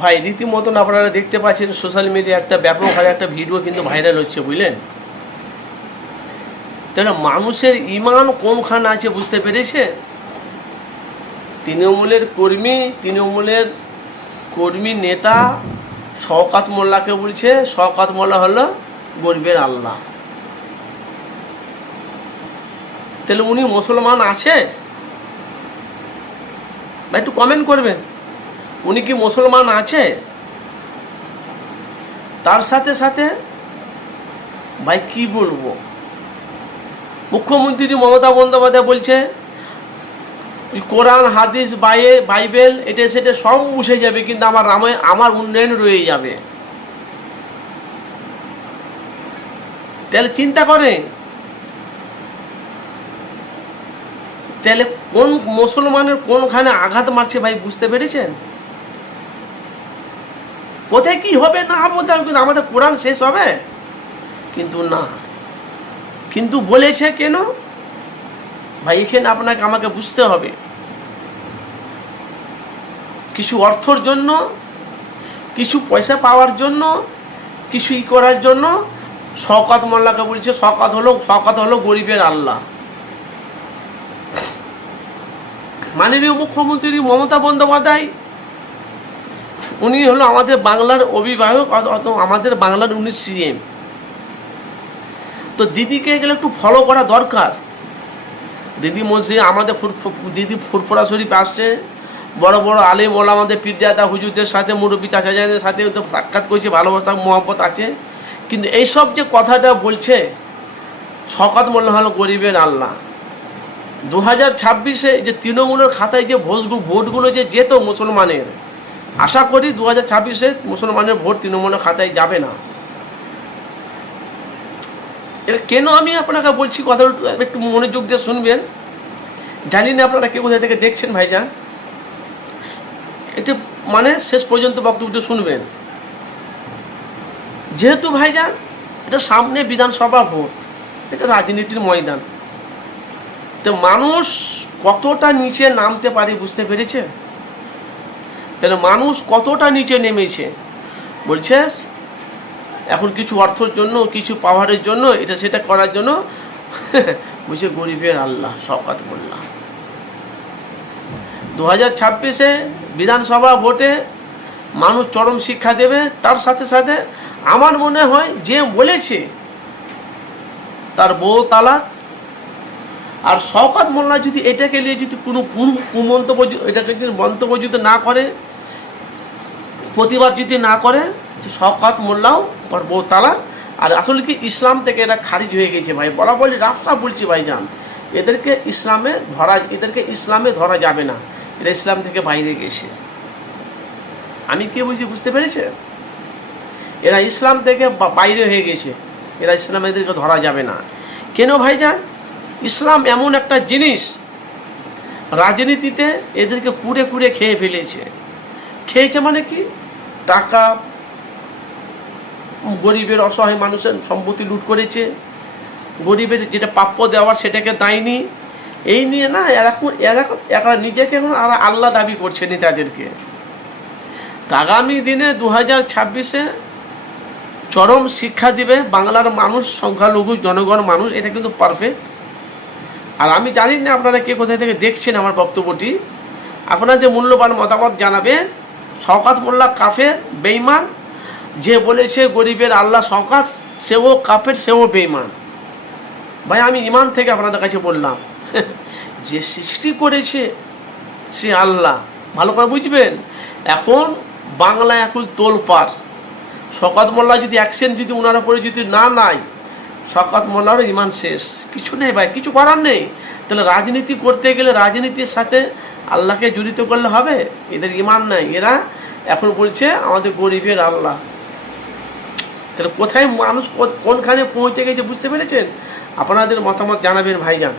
ভাই, রীতিমতন আপনারা দেখতে পাচ্ছেন সোশ্যাল মিডিয়া একটা ব্যাপক হারে একটা ভিডিও কিন্তু ভাইরাল হচ্ছে, বুঝলেন? তাহলে মানুষের ইমান কোনখানে আছে বুঝতে পেরেছে তৃণমূলের কর্মী তৃণমূলের কর্মী নেতা শওকাত মোল্লাকে বলছে, শওকাত মোল্লা হলো গরিবের আল্লাহ। তাহলে উনি মুসলমান আছে? একটু কমেন্ট করবেন। উনি কি মুসলমান আছে? তার সাথে সাথে, ভাই কি বলব? মুখ্যমন্ত্রী মমতা বন্দ্যোপাধ্যায় বলছে কোরআন, হাদিস, বাইয়ে, বাইবেল, এটা সেটা সব মুছে যাবে, কিন্তু আমার রামে আমার উন্নয়ন রয়ে যাবে। তাহলে চিন্তা করে তাহলে কোন মুসলমানের কোনখানে আঘাত মারছে ভাই বুঝতে পেরেছেন? কোথায় কি হবে? না হবে কিন্তু আমাদের কোরআন শেষ হবে। কিন্তু না। কিন্তু বলেছে কেন? ভাই, এখানে আপনাকে, আমাকে বুঝতে হবে। কিছু অর্থর জন্য, কিছু পয়সা পাওয়ার জন্য, কিছু ই করার জন্য, শওকাত মোল্লাকে বলছে, শওকাত হলো শওকাত হলো গরিবের আল্লাহ। মাননীয় মুখ্যমন্ত্রী মমতা বন্দ্যোপাধ্যায় উনি হলো আমাদের বাংলার অভিভাবক আমাদের বাংলার উনি সিএম তো দিদিকে এগুলো একটু ফলো করা দরকার। দিদি মসজিদ আমাদের দিদি ফুরফুরা শরীফ আসছে। বড় বড় আলিম ওলা আমাদের পীরদাদা হুজুরদের সাথে মুরব্বী চাচাজাদের সাথে তো সাক্ষাৎ করছে, ভালোবাসা মোহাম্মত আছে। কিন্তু এইসব যে কথাটা বলছে, শকাত মোল্লা হলো গরিবের আল্লাহ দু হাজার ছাব্বিশে যে তৃণমূলের খাতায় যে ভোটগুলো যে যেত মুসলমানের আশা করি দু হাজার ছাব্বিশে মুসলমানের ভোট তৃণমূলের খাতায় যাবে না। এটা কেন আমি আপনাকে বলছি কথা একটু মনোযোগ দিয়ে শুনবেন? জানি না আপনারা কে কোথায় থেকে দেখছেন ভাইজান। একটু মানে শেষ পর্যন্ত বক্তব্যটা শুনবেন। যেহেতু ভাইজান, এটা সামনে বিধানসভা ভোট, এটা রাজনীতির ময়দান। তো মানুষ কতটা নিচে নামতে পারে বুঝতে পেরেছে তাহলে মানুষ কতটা নিচে নেমেছে? বলছে এখন কিছু অর্থর জন্য, কিছু পাওয়ারের জন্য, এটা সেটা করার জন্য? বলছে, গরিবের আল্লাহ, শওকাত মোল্লা। দু হাজার ছাব্বিশে বিধানসভা ভোটে মানুষ চরম শিক্ষা দেবে, তার সাথে সাথে আমার মনে হয় যে বলেছে, তার বউ তালাক। আর শওকাত মোল্লা যদি এটাকে নিয়ে যদি কোনো কুম- কুমন্তব্য এটাকে মন্তব্য যদি না করে প্রতিবাদ যদি না করে তো মোল্লাও তালাক। আর আসলে কি ইসলাম থেকে এটা খারিজ হয়ে গেছে ভাই। বলা বলি রাস্তা বলছি ভাই যান এদেরকে ইসলামে ধরা, এদেরকে ইসলামে ধরা যাবে না। এরা ইসলাম থেকে বাইরে গেছে। আমি কে বলছি বুঝতে পেরেছে? এরা ইসলাম থেকে বাইরে হয়ে গেছে। এরা ইসলাম এদেরকে ধরা যাবে না। কেন ভাইজান ইসলাম এমন একটা জিনিস, রাজনীতিতে এদেরকে কুড়ে কুড়ে খেয়ে ফেলেছে। খেয়েছে মানে কি? টাকা গরিবের অসহায় মানুষের সম্পত্তি লুট করেছে। গরিবের যেটা প্রাপ্য দেওয়ার সেটাকে দেয়নি। এই নিয়ে না এরা এখন এরা নিজেকে আর আল্লাহ দাবি করছে নেতাদেরকে। আগামী দিনে দু হাজার ছাব্বিশে চরম শিক্ষা দিবে বাংলার মানুষ, সংখ্যালঘু জনগণ, মানুষ, এটা কিন্তু পারফেক্ট আর আমি জানি না আপনারা কে কোথায় থেকে দেখছেন আমার বক্তব্যটি। আপনাদের মূল্যবান মতামত জানাবেন। শওকাত মোল্লা কাফের বেইমান যে বলেছে গরিবের আল্লাহ শওকাত, সেও কাফের, সেও বেইমান ভাই, আমি ইমান থেকে আপনাদের কাছে বললাম, যে সৃষ্টি করেছে সে আল্লাহ, ভালো করে বুঝবেন, এখন বাংলা এখন তোলপার শকাত মোল্লা যদি অ্যাকশন যদি ওনার উপরে যদি না নাই শকাত মোল্লারও ইমান শেষ। কিছু নেই ভাই, কিছু করার নেই। তাহলে রাজনীতি করতে গেলে রাজনীতির সাথে আল্লাহকে জড়িত করলে হবে? এদের ইমান নাই। এরা এখন বলছে আমাদের গরিবের আল্লাহ। তাহলে কোথায় মানুষ কোনখানে পৌঁছে গেছে বুঝতে পেরেছেন? আপনাদের মতামত জানাবেন ভাইজান।